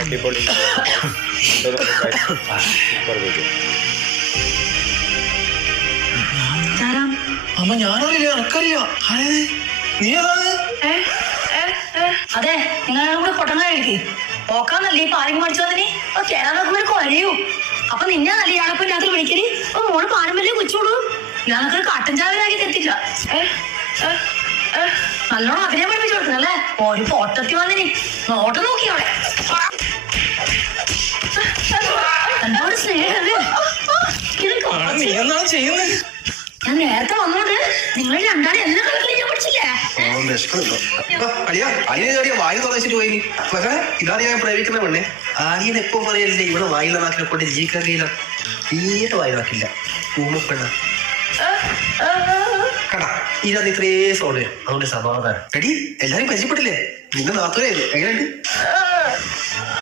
അടിപൊളി അമ്മ ഞാനറിയില്ല, എനക്കറിയാം. നീ ഏതാണ്? അതെ, നിങ്ങളും കൂടെ കൊട്ടങ്ങ കഴിക്ക്. ഓക്കാന്നല്ലേ ഈ പാരങ്ങ് മേടിച്ചു വന്നിനി. ചേരാൻ നോക്കുമ്പോ കൊരയൂ. അപ്പൊ നിന്നെ നല്ല ഇയാളെപ്പോ രാത്രി വിളിക്കരി. അപ്പൊ മോള് പാരമ്പര്യ കുച്ചോളൂ. ഞങ്ങൾക്ക് കട്ടൻ ചാവലാക്കി തരത്തില്ല. നല്ലോണം അഭിനയം പഠിപ്പിച്ചു കൊടുക്കുന്നല്ലേ. ഒരു ഫോട്ടത്തി വന്നിനി നോട്ടം നോക്കി അവിടെ എന്നോട് സ്നേഹല്ലേ. നീ എന്താണ് ചെയ്യുന്നത്? ഞാൻ നേരത്തെ വന്നോണ്ട് നിങ്ങൾ രണ്ടാളും എല്ലാ കളിക്കും ഞാൻ പഠിച്ചില്ലേ. വായു തുറച്ചിട്ട് പോയി. ഇതാണ് ഞാൻ പ്രേമിക്കുന്ന പെണ്ണെ. ആര്യൻ എപ്പം പറയല്ലേ ഇവിടെ വായില നാക്കിനെ കൊണ്ട് ജീവിക്കറിയില്ല. തീരെ വായു നാക്കില്ല. ഊമപ്പെണ്ണ കടാ ഇതിനകത്ത് ഇത്രേ സോഡ്. അതുകൊണ്ട് സമാധാനം. എടി എല്ലാരും പരിചയപ്പെട്ടില്ലേ? നിന്റെ നാത്തോരെ എങ്ങനെയുണ്ട്?